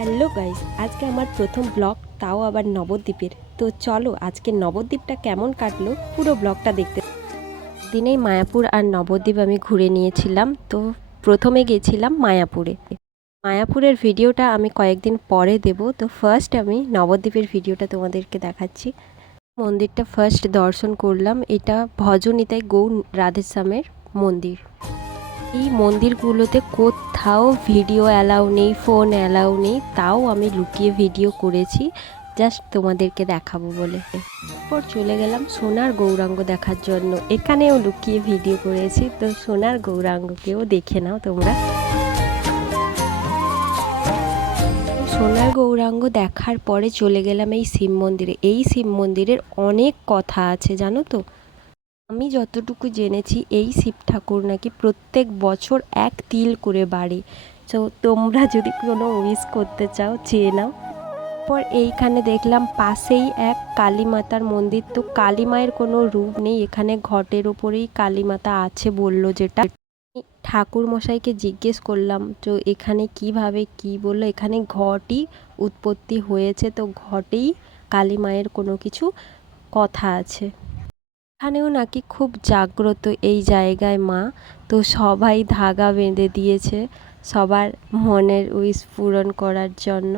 Hello guys, আজকে আমার প্রথম ব্লগ, তাও আবার নবদ্বীপের। তো চলো, আজকে নবদ্বীপটা কেমন কাটলো, পুরো ব্লগটা দেখতে। দিনেই মায়াপুর আর নবদ্বীপ আমি ঘুরে নিয়েছিলাম, তো প্রথমে গেছিলাম মায়াপুরে। মায়াপুরের ভিডিওটা আমি কয়েকদিন পরে দেব, তো ফার্স্ট আমি নবদ্বীপের ভিডিওটা তোমাদেরকে দেখাচ্ছি। মন্দিরটা ফার্স্ট দর্শন করলাম, এটা ভজনিতাই গৌ রাধেশ্যামের মন্দির। এই মন্দিরগুলোতে কোথাও ভিডিও অ্যালাউ নেই ফোন অ্যালাউ নেই, তাও আমি লুকিয়ে ভিডিও করেছি। জাস্ট তোমাদেরকে দেখাবো বলে। এরপর চলে গেলাম সোনার গৌরাঙ্গ দেখার জন্য। এখানেও লুকিয়ে ভিডিও করেছি, তো সোনার গৌরাঙ্গকেও দেখে নাও তোমরা। সোনার গৌরাঙ্গ দেখার পরে চলে গেলাম এই শিব মন্দিরে। এই শিব মন্দিরের অনেক কথা আছে, জানো তো? আমি যতটুকু জেনেছি, এই শিব ঠাকুর নাকি প্রত্যেক বছর এক তিল করে বাড়ে। তো তোমরা যদি কোনো উইশ করতে চাও, চেয়ে নাও। পর এইখানে দেখলাম পাশেই এক কালী মাতার মন্দির। তো কালী মায়ের কোনো রূপ নেই, এখানে ঘটের ওপরেই কালী মাতা আছে বলল যেটা। ঠাকুর মশাইকে জিজ্ঞেস করলাম, তো এখানে কীভাবে কি? বলল, এখানে ঘটই উৎপত্তি হয়েছে, তো ঘটেই কালী মায়ের কোনো কিছু কথা আছে। এখানেও নাকি খুব জাগ্রত এই জায়গায় মা। তো সবাই ধাগা বেঁধে দিয়েছে সবার মনের উইশ পূরণ করার জন্য।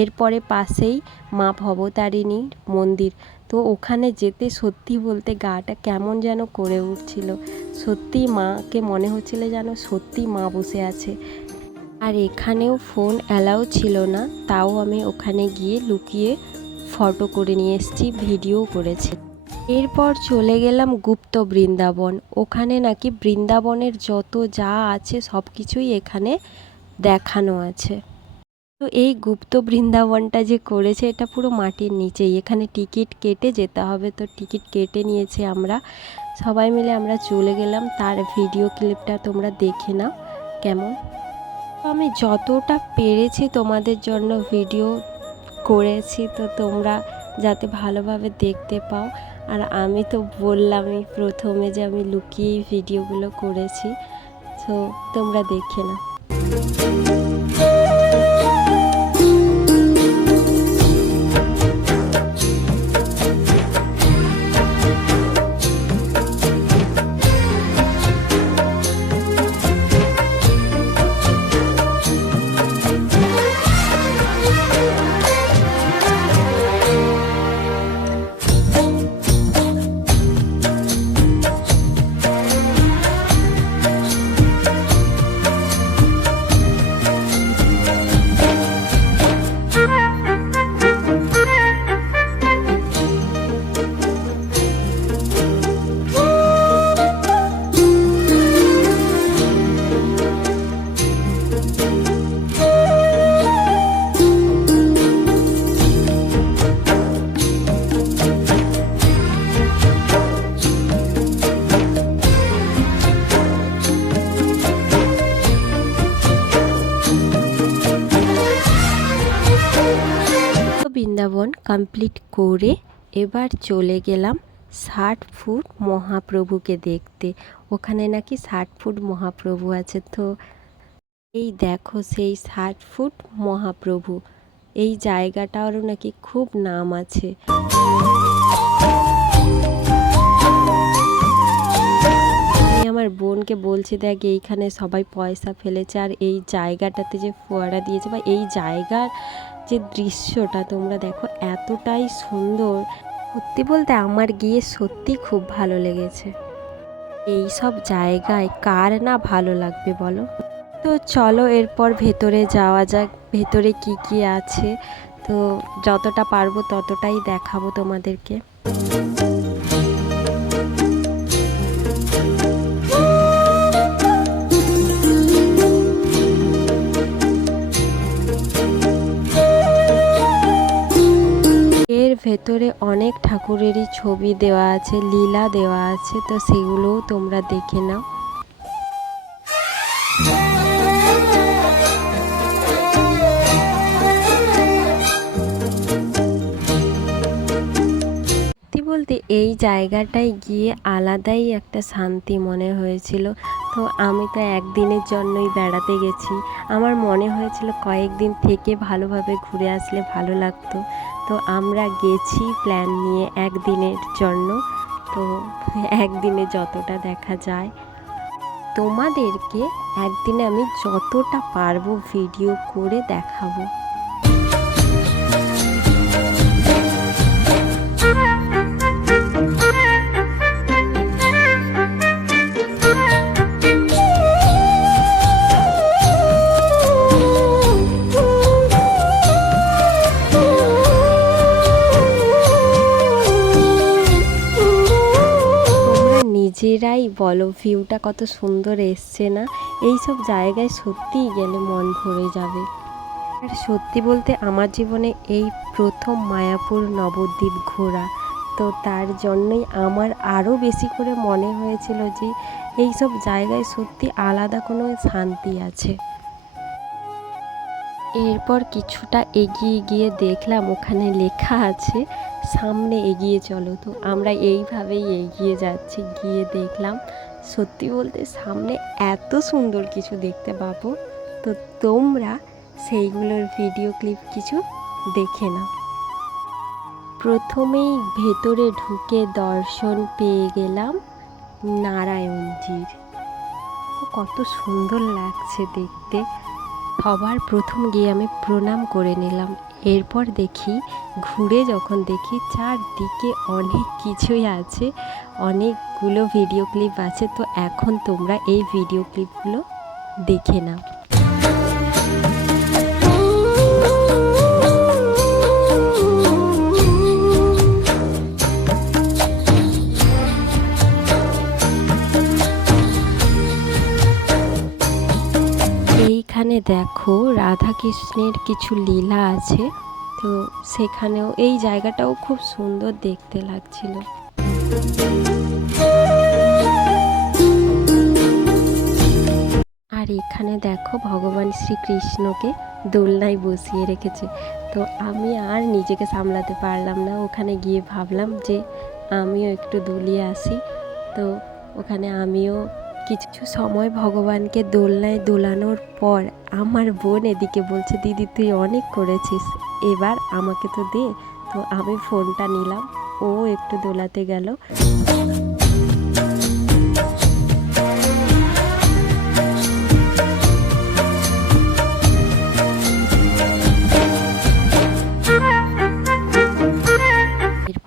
এরপরে পাশেই মা ভবতারিণীর মন্দির। তো ওখানে যেতে সত্যি বলতে গাটা কেমন যেন করে উঠছিল। সত্যি মাকে মনে হচ্ছিল যেন সত্যি মা বসে আছে। আর এখানেও ফোন অ্যালাউ ছিল না, তাও আমি ওখানে গিয়ে লুকিয়ে ফটো করে নিয়ে এসেছি, ভিডিও করেছি। এরপর চলে গেলাম গুপ্ত বৃন্দাবন। ওখানে নাকি বৃন্দাবনের যত যা আছে সব কিছুই এখানে দেখানো আছে। তো এই গুপ্ত বৃন্দাবনটা যে করেছে, এটা পুরো মাটির নিচেই। এখানে টিকিট কেটে যেতে হবে। তো টিকিট কেটে নিয়েছে আমরা। সবাই মিলে আমরা চলে গেলাম। তার ভিডিও ক্লিপটা তোমরা দেখে নাও কেমন। আমি যতটা পেরেছি তোমাদের জন্য ভিডিও করেছি, তো তোমরা যাতে ভালোভাবে দেখতে পাও। আর আমি তো বললামই প্রথমে যে আমি লুকিয়ে ভিডিওগুলো করেছি তো তোমরা দেখে না বৃন্দাবন কমপ্লিট করে এবার চলে গেলাম ষাট ফুট মহাপ্রভুকে দেখতে। ওখানে নাকি ষাট ফুট মহাপ্রভু আছে। তো এই দেখো সেই ষাট ফুট মহাপ্রভু। এই জায়গাটারও নাকি খুব নাম আছে। আমি আমার বোনকে বলছি, দেখ, এইখানে সবাই পয়সা ফেলেছে আর এই জায়গাটাতে যে ফোয়ারা দিয়েছে বা এই জায়গার যে দৃশ্যটা তোমরা দেখো এতটাই সুন্দর। সত্যি বলতে আমার গিয়ে সত্যি খুব ভালো লেগেছে। এই সব জায়গায় কার না ভালো লাগবে বলো? তো চলো এরপর ভেতরে যাওয়া যাক, ভেতরে কি কি আছে। তো যতটা পারব ততটাই দেখাবো তোমাদেরকে। ভেতরে অনেক ঠাকুরেরই ছবি দেওয়া আছে, লীলা দেওয়া আছে, তো সেগুলোও তোমরা দেখে নাও। বলতে এই জায়গাটায় গিয়ে আলাদাই একটা শান্তি মনে হয়েছিল। তো আমি তো একদিনের জন্যই বেড়াতে গেছি। আমার মনে হয়েছিল কয়েকদিন থেকে ভালোভাবে ঘুরে আসলে ভালো লাগতো। তো আমরা গেছি প্ল্যান নিয়ে একদিনের জন্য। তো একদিনে যতটা দেখা যায়। তোমাদেরকে একদিনে আমি যতটা পারব ভিডিও করে দেখাবো। বলো ভিউটা কত সুন্দর এসছে না? এই সব জায়গায় সত্যিই গেলে মন ভরে যাবে। আর সত্যি বলতে আমার জীবনে এই প্রথম মায়াপুর নবদ্বীপ ঘোরা, তো তার জন্যই আমার আরও বেশি করে মনে হয়েছিল যে এই সব জায়গায় সত্যি আলাদা কোনো শান্তি আছে। এরপর কিছুটা এগিয়ে গিয়ে দেখলাম ওখানে লেখা আছে, সামনে এগিয়ে চলো। তো আমরা এইভাবেই এগিয়ে যাচ্ছি, গিয়ে দেখলাম সত্যি বলতে সামনে এত সুন্দর কিছু দেখতে পাবো। তো তোমরা সেইগুলোর ভিডিও ক্লিপ কিছু দেখে নাও। প্রথমেই ভেতরে ঢুকে দর্শন পেয়ে গেলাম নারায়ণজির। কত সুন্দর লাগছে দেখতে। সবার প্রথম গিয়ে আমি প্রণাম করে নিলাম। এরপর দেখি, ঘুরে যখন দেখি চারদিকে অনেক কিছুই আছে, অনেকগুলো ভিডিও ক্লিপ আছে, তো এখন তোমরা এই ভিডিও ক্লিপগুলো দেখে নাও। দেখো রাধা কৃষ্ণের কিছু লীলা আছে, তো সেখানেও এই জায়গাটাও খুব সুন্দর দেখতে লাগছিল। আর এখানে দেখো ভগবান শ্রীকৃষ্ণকে দোলনায় বসিয়ে রেখেছে। তো আমি আর নিজেকে সামলাতে পারলাম না, ওখানে গিয়ে ভাবলাম যে আমিও একটু দুলিয়ে আসি। তো ওখানে আমিও কিছু সময় ভগবানকে দোলনায় দোলানোর পর আমার বোন এদিকে বলছে, দিদি, তুই অনেক করেছিস, এবার আমাকে তো দে। তো আমি ফোনটা নিলাম, ও একটু দোলাতে গেল।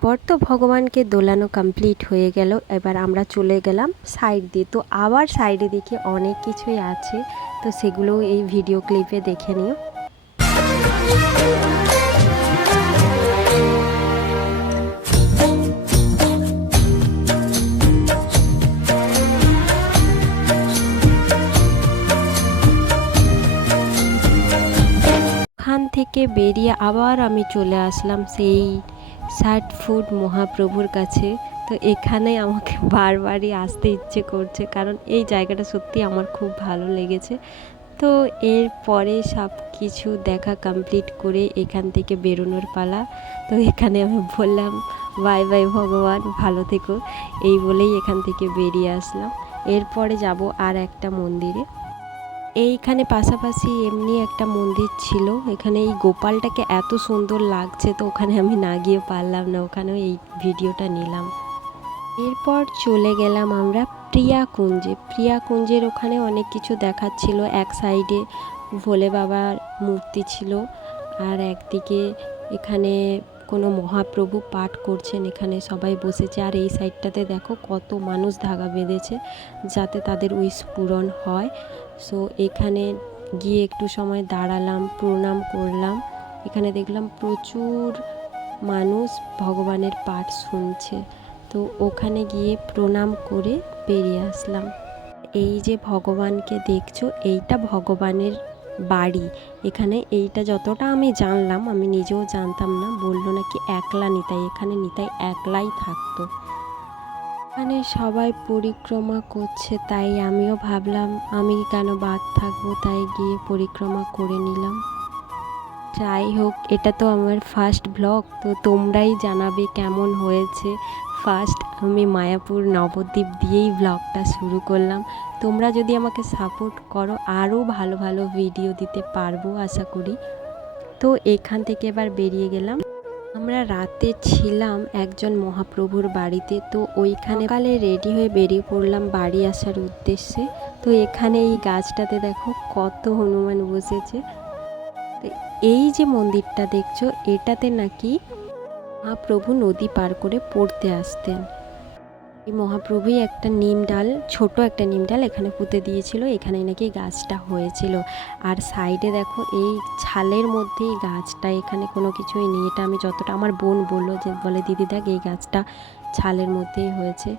এরপর তো ভগবানকে দোলানো কমপ্লিট হয়ে গেল। এবার আমরা চলে গেলাম সাইড দিয়ে। তো আবার সাইডে দেখি অনেক কিছুই আছে। তো সেগুলোও এই ভিডিও ক্লিপে দেখে নিও। থেকে বেরিয়ে আবার আমি চলে আসলাম সেই ষাট ফুট মহাপ্রভুর কাছে, তো এখানে আমাকে বারবারই আসতে ইচ্ছে করছে। কারণ এই জায়গাটা সত্যি আমার খুব ভালো লেগেছে। তো এরপরে সব কিছু দেখা কমপ্লিট করে এখান থেকে বেরোনোর পালা। তো এখানে আমি বললাম, বাই বাই ভগবান, ভালো থেকো। এই বলেই এখান থেকে বেরিয়ে আসলাম। এরপরে যাব আর একটা মন্দিরে। এইখানে পাশাপাশি এমনি একটা মন্দির ছিল। এখানে এই গোপালটাকে এত সুন্দর লাগছে তো ওখানে আমি না গিয়ে পারলাম না, ওখানেও এই ভিডিওটা নিলাম। এরপর চলে গেলাম আমরা প্রিয়া কুঞ্জে প্রিয়া কুঞ্জের ওখানে অনেক কিছু দেখাচ্ছিল। এক সাইডে ভোলে বাবার মূর্তি ছিল আর একদিকে এখানে কোনো মহাপ্রভু পাঠ করছেন, এখানে সবাই বসেছে। আর এই সাইডটাতে দেখো কত মানুষ ধাগা বেঁধেছে যাতে তাদের উইশ পূরণ হয়। সো এখানে গিয়ে একটু সময় দাঁড়ালাম, প্রণাম করলাম। এখানে দেখলাম প্রচুর মানুষ ভগবানের পাঠ শুনছে। তো ওখানে গিয়ে প্রণাম করে বেরিয়ে আসলাম। এই যে ভগবানকে দেখছ, এইটা ভগবানের বাড়ি। এখানে এইটা যতটা আমি জানলাম, আমি নিজেও জানতাম না, বলল নাকি একলা নিতাই। এখানে নিতাই একলাই থাকতো। এখানে সবাই পরিক্রমা করছে, তাই আমিও ভাবলাম আমি কেন বাদ থাকব, তাই গিয়ে পরিক্রমা করে নিলাম। যাই হোক, এটা তো আমার ফার্স্ট ব্লগ তো তোমরাই জানাবে কেমন হয়েছে। ফার্স্ট আমি মায়াপুর নবদ্বীপ দিয়েই ব্লগটা শুরু করলাম। তোমরা যদি আমাকে সাপোর্ট করো, আরও ভালো ভালো ভিডিও দিতে পারব, আশা করি। তো এখান থেকে এবার বেরিয়ে গেলাম। আমরা রাতে ছিলাম একজন মহাপ্রভুর বাড়িতে, তো ওইখানে কালে রেডি হয়ে বেরিয়ে পড়লাম বাড়ি আসার উদ্দেশ্যে। তো এখানে এই গাছটাতে দেখো কত হনুমান বসেছে। এই যে মন্দিরটা দেখছ, এটাতে নাকি মহাপ্রভু নদী পার করে পড়তে আসতেন। এই মহাপ্রভুই একটা নিম ডাল, ছোট একটা নিম ডাল এখানে পুঁতে দিয়েছিল এখানে নাকি গাছটা হয়েছিল। আর সাইডে দেখো, এই ছালের মধ্যেই গাছটা, এখানে কোনো কিছুই নেই। এটা আমি যতটা আমার বোন বলল যে, বলে, দিদি, দেখ, এই গাছটা ছালের মধ্যেই হয়েছে।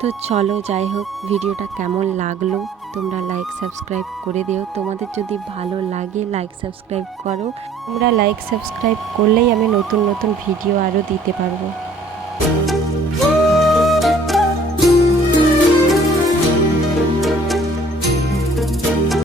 তো চলো, যাই হোক, ভিডিওটা কেমন লাগল, তোমরা লাইক সাবস্ক্রাইব করে দিও। তোমাদের যদি ভালো লাগে লাইক সাবস্ক্রাইব করো। তোমরা লাইক সাবস্ক্রাইব করলেই আমি নতুন নতুন ভিডিও আরও দিতে পারব।